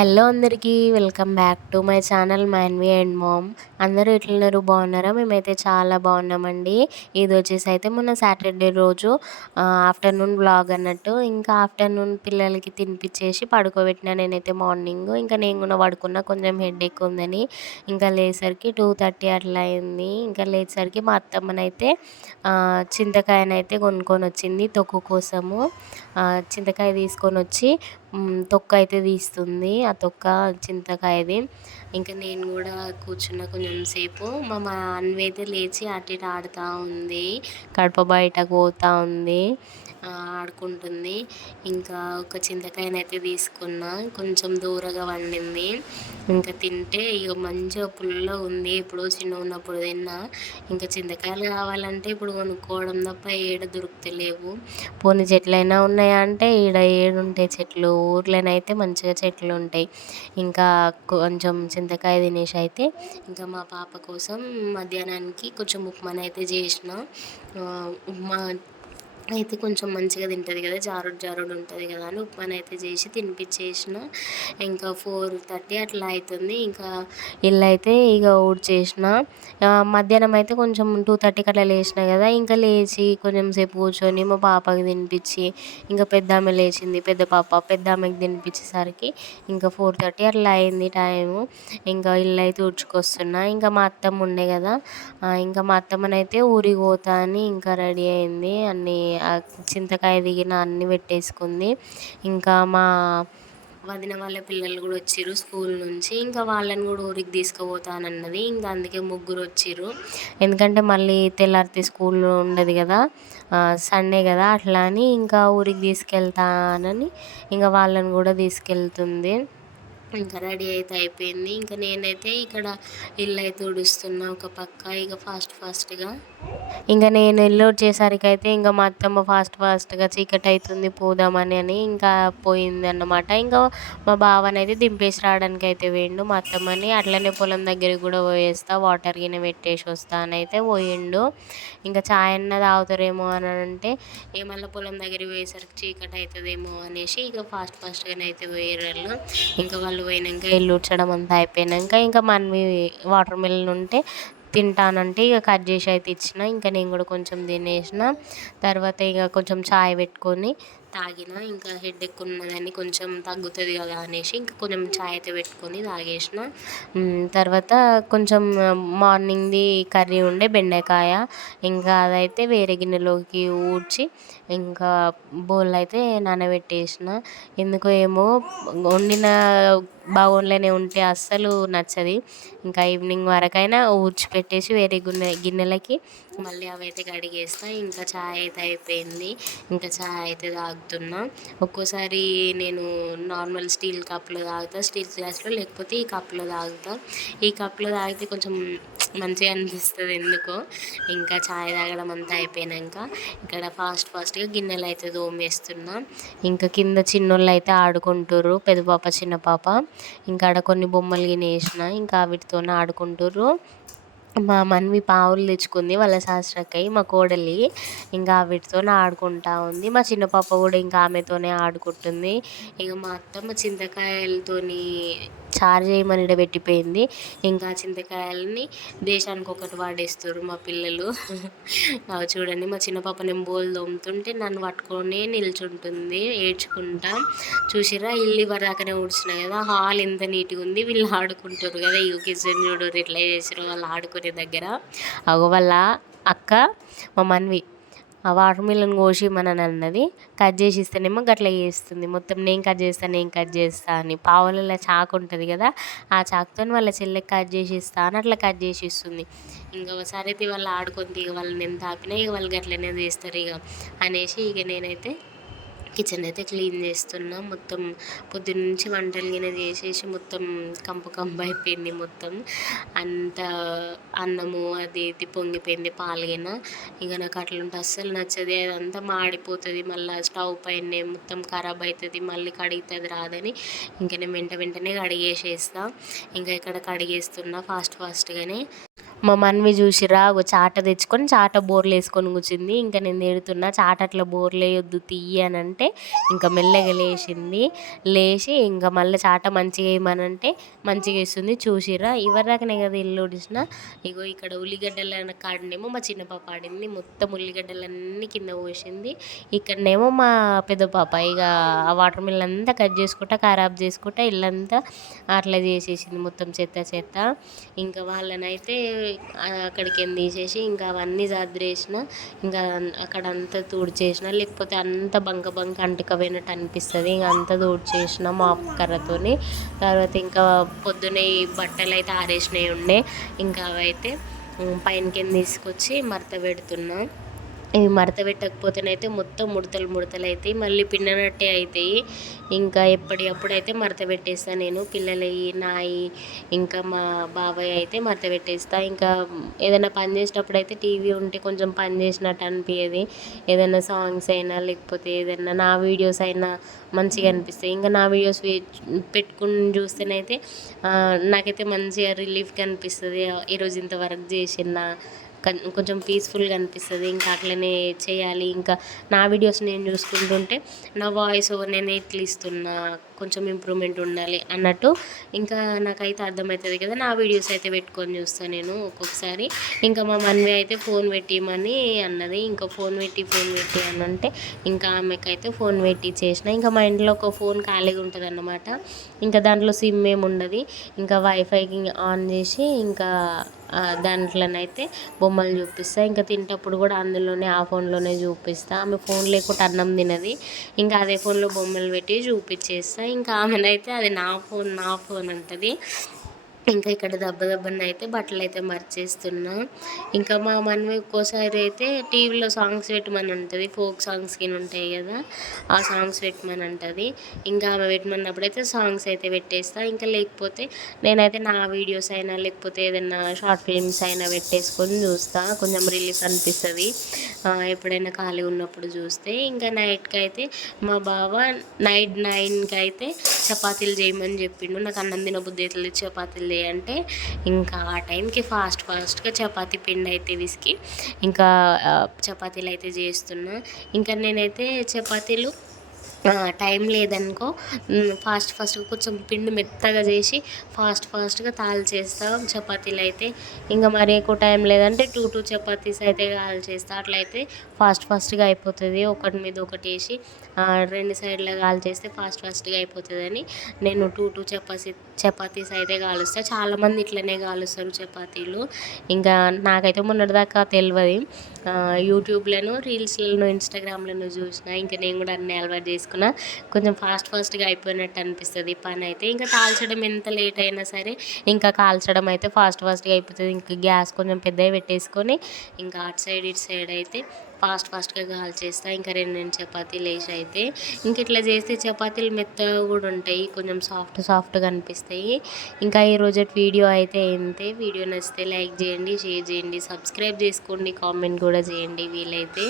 Hello అందరికీ welcome back to my channel Manvi and mom. అందరూ ఎట్లున్నారు, బాగున్నారా? మేమైతే చాలా బాగున్నామండి. ఇది వచ్చేసి అయితే మొన్న సాటర్డే రోజు ఆఫ్టర్నూన్ వ్లాగ్ అన్నట్టు. ఇంకా ఆఫ్టర్నూన్ పిల్లలకి తినిపించేసి పడుకోబెట్టిన నేనైతే మార్నింగ్. ఇంకా నేను కూడా పడుకున్న, కొంచెం హెడేక్ ఉందని. ఇంకా లేసరికి 2:30 అట్లా అయింది. ఇంకా లేచేసరికి మా అత్తమ్మనైతే చింతకాయనైతే కొనుక్కొని వచ్చింది తొక్కు కోసము. చింతకాయ తీసుకొని వచ్చి తొక్క అయితే తీస్తుంది, ఆ తొక్క చింతకాయది. ఇంకా నేను కూడా కూర్చున్న కొంచెం సేపు. మా అన్వి అయితే లేచి అటు ఇటు ఆడుతూ ఉంది, కడప బయటకు పోతూ ఉంది, ఆడుకుంటుంది. ఇంకా ఒక చింతకాయనైతే తీసుకున్నా, కొంచెం దూరగా వండింది. ఇంకా తింటే ఇక మంచిగా పుల్లగా ఉంది. ఎప్పుడో చిన్న ఉన్నప్పుడు తిన్నా. ఇంకా చింతకాయలు కావాలంటే ఇప్పుడు కొనుక్కోవడం తప్ప ఏడ దొరుకుతలేవు. పోనీ చెట్లైనా ఉన్నాయా అంటే ఈడ ఏడుంటాయి చెట్లు, ఊర్లోనైతే మంచిగా చెట్లు ఉంటాయి. ఇంకా కొంచెం చింతకాయ తినేసి అయితే ఇంకా మా పాప కోసం మధ్యాహ్నానికి కొంచెం ఉప్మానైతే చేసిన. ఉప్మా అయితే కొంచెం మంచిగా తింటుంది కదా, జారుడు జారుడు ఉంటుంది కదా అని ఉప్మానైతే చేసి తినిపించేసిన. ఇంకా 4:30 అట్లా అవుతుంది. ఇంకా ఇల్లు అయితే ఇక ఊడ్చేసిన. మధ్యాహ్నం అయితే కొంచెం 2:30కి అట్లా లేచిన కదా. ఇంకా లేచి కొంచెం సేపు కూర్చొని మా పాపకి తినిపించి, ఇంకా పెద్ద ఆమె లేచింది, పెద్ద పాప, పెద్ద ఆమెకి తినిపించేసరికి ఇంకా 4:30 అట్లా అయింది టైము. ఇంకా ఇల్లు అయితే ఊడ్చుకొస్తున్నా. ఇంకా మా అత్తమ్మ ఉండే కదా, ఇంకా మా అత్తమ్మనైతే ఊరికి పోతా అని ఇంకా రెడీ అయింది. అన్నీ చింతకాయ దిగిన అన్నీ పెట్టేసుకుంది. ఇంకా మా వదిన వాళ్ళ పిల్లలు కూడా వచ్చిర్రు స్కూల్ నుంచి. ఇంకా వాళ్ళని కూడా ఊరికి తీసుకుపోతానన్నది. ఇంకా అందుకే ముగ్గురు వచ్చిర్రు. ఎందుకంటే మళ్ళీ తెల్లారితే స్కూల్ ఉండదు కదా, సండే కదా, అట్లా అని ఇంకా ఊరికి తీసుకెళ్తానని ఇంకా వాళ్ళని కూడా తీసుకెళ్తుంది. ఇంకా రెడీ అయితే అయిపోయింది. ఇంకా నేనైతే ఇక్కడ ఇల్లు అయితే ఊడుస్తున్నా ఒక పక్క, ఇక ఫాస్ట్గా. ఇంకా నేను ఇల్లు ఊడ్చేసరికి అయితే ఇంకా మా అత్తమ్మ ఫాస్ట్గా చీకటి అవుతుంది పోదామని అని ఇంకా పోయింది అన్నమాట. ఇంకా మా బావనైతే దింపేసి రావడానికి అయితే పోయిండు. మా అత్తమ్మని అట్లనే పొలం దగ్గరికి కూడా పోయేస్తా, వాటర్ గిన్నె పెట్టేసి వస్తా అని అయితే పోయిండు. ఇంకా చాయ్ అన్న తాగుతారేమో అని అంటే మళ్ళీ పొలం దగ్గరికి పోయేసరికి చీకటి అవుతుందేమో అనేసి ఇక ఫాస్ట్గానే అయితే పోయారు. ఇంకా వాళ్ళు పోయినాక ఇల్లు ఊడ్చడం అంతా అయిపోయాక ఇంకా మనవి వాటర్ మిలన్ ఉంటే తింటానంటే ఇక కట్ చేసి అయితే ఇచ్చిన. ఇంకా నేను కూడా కొంచెం తినేసిన. తర్వాత ఇక కొంచెం చాయ్ పెట్టుకొని తాగిన. ఇంకా హెడేక్ ఉన్నదని కొంచెం తగ్గుతుంది కదా అనేసి ఇంకా కొంచెం చాయ్ అయితే పెట్టుకొని తాగేసిన. తర్వాత కొంచెం మార్నింగ్ది కర్రీ ఉండే బెండకాయ, ఇంకా అదైతే వేరే గిన్నెలోకి ఊడ్చి ఇంకా బౌల్ అయితే నానబెట్టేసిన. ఎందుకో ఏమో వండిన బౌల్లోనే ఉంటే అస్సలు నచ్చది. ఇంకా ఈవినింగ్ వరకైనా ఊడ్చిపెట్టేసి వేరే గిన్నెలకి మళ్ళీ అవి అయితే కడిగేస్తా. ఇంకా చాయ్ అయితే అయిపోయింది. ఇంకా చాయ్ అయితే తాగుతున్నా. ఒక్కోసారి నేను నార్మల్ స్టీల్ కప్లో తాగుతా, స్టీల్ గ్లాస్లో, లేకపోతే ఈ కప్లో తాగుతా. ఈ కప్లో తాగితే కొంచెం మంచిగా అనిపిస్తుంది ఎందుకో. ఇంకా చాయ్ తాగడం అంతా అయిపోయాక ఇక్కడ ఫాస్ట్గా గిన్నెలు అయితే తోమేస్తున్నా. ఇంకా కింద చిన్నోళ్ళు అయితే ఆడుకుంటుర్రు, పెద్ద పాప చిన్న పాప. ఇంకా ఆడ కొన్ని బొమ్మలు వేసిన, ఇంకా వీటితోనే ఆడుకుంటుర్రు. మా మన్వి పావులు తెచ్చుకుంది వాళ్ళ శాస్త్రక్కయ్య, మా కోడలి. ఇంకా వీటితో ఆడుకుంటా ఉంది. మా చిన్న పాప కూడా ఇంకా ఆమెతోనే ఆడుకుంటుంది. ఇక మా అత్తమ్మ చింతకాయలతోని చారు చేయమని పెట్టిపోయింది. ఇంకా చింతకాయలని దేశానికి ఒకటి వాడేస్తారు మా పిల్లలు. అవి చూడండి, మా చిన్న పాప నేను బోల్ తోముతుంటే నన్ను పట్టుకొని నిల్చుంటుంది ఏడ్చుకుంటా. చూసిరా, ఇల్లు వరదాకానే ఊడ్చిన కదా, హాల్ ఎంత నీట్గా ఉంది. వీళ్ళు ఆడుకుంటారు కదా, ఈ కిచెన్ చూడరు ఎట్లా చేసారు వాళ్ళు ఆడుకునే దగ్గర. అగో వాళ్ళ అక్క మా మన్వి ఆ వాటర్ మిలన్ కోసి మనని అన్నది, కట్ చేసి ఇస్తేనేమో గట్లా చేస్తుంది. మొత్తం నేను కట్ చేస్తా అని. పావులలో చాకు ఉంటుంది కదా, ఆ చాకుతో వాళ్ళ చెల్లెకి కట్ చేసి ఇస్తా అని అట్లా కట్ చేసి ఇస్తుంది. ఇంకా సరే వాళ్ళు ఆడుకొని ఇక వాళ్ళని ఎంత ఆపినా ఇక వాళ్ళు గట్లనే చేస్తారు ఇక అనేసి ఇక నేనైతే కిచెన్ అయితే క్లీన్ చేస్తున్నా. మొత్తం పొద్దున్నుంచి వంటలు గిన్నె చేసేసి మొత్తం కంపు అయిపోయింది. మొత్తం అంత అన్నము అది ఇది పొంగిపోయింది పాలుగిన. ఇక నాకు అట్లుంటే అస్సలు నచ్చది, అదంతా మాడిపోతుంది, మళ్ళీ స్టవ్ పైన మొత్తం ఖరాబ్ అవుతుంది, మళ్ళీ కడుగుతుంది రాదని ఇంకా నేను వెంటనే కడిగేసేస్తా. ఇంకా ఇక్కడ కడిగేస్తున్నా ఫాస్ట్గానే. మా మన్వి చూసిర్రా అగో చాట తెచ్చుకొని చాట బోర్లు వేసుకొని కూర్చుంది. ఇంకా నేను తిడుతున్నా, చాట అట్లా బోర్లు వేయొద్దు తీయి అని అంటే ఇంకా మెల్లగా లేచింది. లేచి ఇంకా మళ్ళీ చాట మంచిగా వేయమనంటే మంచిగా వేస్తుంది. చూసిర్రా ఇవరిదాకానే కదా ఇల్లు ఉడిసిన. ఇగో ఇక్కడ ఉల్లిగడ్డల కాడనేమో మా చిన్న పాప ఆడింది, మొత్తం ఉల్లిగడ్డలన్నీ కింద పోసింది. ఇక్కడనేమో మా పెద్ద పాప ఇక ఆ వాటర్ మిల్ అంతా కట్ చేసుకుంటా ఖరాబ్ చేసుకుంటా ఇల్లంతా అట్లా చేసేసింది, మొత్తం చెత్త చెత్త. ఇంకా వాళ్ళనైతే అక్కడికి తీసేసి ఇంకా అవన్నీ సర్దేసిన, ఇంకా అక్కడ అంతా తుడిచేసిన, లేకపోతే అంత బంక బంక అంటుకపోయినట్టు అనిపిస్తుంది. ఇంకా అంతా తుడిచేసిన మాప్ కర్రతోని. తర్వాత ఇంకా పొద్దునే ఈ బట్టలు అయితే ఆరేసినవి ఉండే, ఇంకా అవైతే పైనకి తీసుకొచ్చి మడత పెడుతున్నా. ఇవి మడత పెట్టకపోతేనైతే మొత్తం ముడతలు ముడతలు అవుతాయి, మళ్ళీ పిండనట్టే అవుతాయి. ఇంకా ఎప్పటికప్పుడైతే మడత పెట్టేస్తాను నేను. పిల్లలవి నాయి ఇంకా మా బాబాయ్ అయితే మడత పెట్టేస్తా. ఇంకా ఏదైనా పని చేసేటప్పుడు అయితే టీవీ ఉంటే కొంచెం పని చేసినట్టు అనిపించేది. ఏదైనా సాంగ్స్ అయినా లేకపోతే ఏదైనా నా వీడియోస్ అయినా మంచిగా అనిపిస్తాయి. ఇంకా నా వీడియోస్ పెట్టుకుని చూస్తేనైతే నాకైతే మంచిగా రిలీఫ్గా అనిపిస్తుంది. ఈరోజు ఇంత వర్క్ చేసిన కొంచెం పీస్ఫుల్గా అనిపిస్తుంది. ఇంకా అట్లనే చేయాలి. ఇంకా నా వీడియోస్ నేను చూసుకుంటుంటే నా వాయిస్ ఓవర్ నేను ఎట్లా ఇస్తున్నా, కొంచెం ఇంప్రూవ్మెంట్ ఉండాలి అన్నట్టు ఇంకా నాకైతే అర్థమవుతుంది కదా. నా వీడియోస్ అయితే పెట్టుకొని చూస్తాను నేను ఒక్కొక్కసారి. ఇంకా మా మమ్మీ అయితే ఫోన్ పెట్టిమని అన్నది. ఇంకా ఫోన్ పెట్టి అని అంటే ఇంకా ఆమెకైతే ఫోన్ పెట్టి చేసిన. ఇంకా మా ఇంట్లో ఒక ఫోన్ ఖాళీగా ఉంటుంది అన్నమాట. ఇంకా దాంట్లో సిమ్ ఏమి ఉండదు. ఇంకా వైఫైకి ఆన్ చేసి ఇంకా దాంట్లోనైతే బొమ్మలు చూపిస్తా. ఇంకా తింటప్పుడు కూడా అందులోనే ఆ ఫోన్లోనే చూపిస్తా. ఆమె ఫోన్ లేకుండా అన్నం తినది. ఇంకా అదే ఫోన్లో బొమ్మలు పెట్టి చూపించేస్తా. ఇంకా ఆమెనైతే అది నా ఫోన్ అంటది. ఇంకా ఇక్కడ దెబ్బన అయితే బట్టలు అయితే మర్చేస్తున్నా. ఇంకా మా మన్వి ఒక్కోసారి అయితే టీవీలో సాంగ్స్ పెట్టమని అంటుంది. ఫోక్ సాంగ్స్ కింద ఉంటాయి కదా, ఆ సాంగ్స్ పెట్టమని అంటుంది. ఇంకా ఆమె పెట్టమన్నప్పుడు అయితే సాంగ్స్ అయితే పెట్టేస్తా. ఇంకా లేకపోతే నేనైతే నా వీడియోస్ అయినా లేకపోతే ఏదైనా షార్ట్ ఫిల్మ్స్ అయినా పెట్టేసుకొని చూస్తా, కొంచెం రిలీఫ్ అనిపిస్తుంది ఎప్పుడైనా ఖాళీ ఉన్నప్పుడు చూస్తే. ఇంకా నైట్కి అయితే మా బావ నైట్ 9కి అయితే చపాతీలు చేయమని చెప్పిండు. నాకు అన్నం తినబుద్ధి అవుతుంది, చపాతీలు చేయంటే ఇంకా ఆ టైంకి ఫాస్ట్గా చపాతీ పిండి అయితే విసికి ఇంకా చపాతీలు అయితే చేస్తున్నా. ఇంకా నేనైతే చపాతీలు టైం లేదనుకో ఫాస్ట్గా కొంచెం పిండి మెత్తగా చేసి ఫాస్ట్గా చేస్తా చపాతీలు అయితే. ఇంకా మరి ఎక్కువ టైం లేదంటే 2 చపాతీస్ అయితే చేస్తా. అట్లయితే ఫాస్ట్గా అయిపోతుంది. ఒకటి మీద ఒకటి వేసి 2 సైడ్ల చేస్తే ఫాస్ట్గా అయిపోతుందని నేను 2 చపాతీస్ అయితే కాలుస్తా. చాలామంది ఇట్లనే కాలుస్తారు చపాతీలు. ఇంకా నాకైతే మొన్నటిదాకా తెలియదు. యూట్యూబ్లోనూ రీల్స్లను ఇన్స్టాగ్రామ్లను చూసిన. ఇంకా నేను కూడా అన్నీ అలవాటు చేసుకున్నా. కొంచెం ఫాస్ట్గా అయిపోయినట్టు అనిపిస్తుంది పని అయితే. ఇంకా కాల్చడం ఎంత లేట్ అయినా సరే ఇంకా కాల్చడం అయితే ఫాస్ట్గా అయిపోతుంది. ఇంకా గ్యాస్ కొంచెం పెద్దగా పెట్టేసుకొని ఇంకా అటు సైడ్ ఇటు సైడ్ అయితే ఫాస్ట్గా కాల్చేస్తా. ఇంకా 2 చపాతీలు వేసి అయితే ఇంక ఇట్లా చేస్తే చపాతీలు మెత్తగా కూడా ఉంటాయి, కొంచెం సాఫ్ట్గా అనిపిస్తాయి. ఇంకా ఈరోజు వీడియో అయితే ఇంతే. వీడియో నచ్చితే లైక్ చేయండి, షేర్ చేయండి, సబ్స్క్రైబ్ చేసుకోండి, కామెంట్ కూడా చేయండి వీలైతే.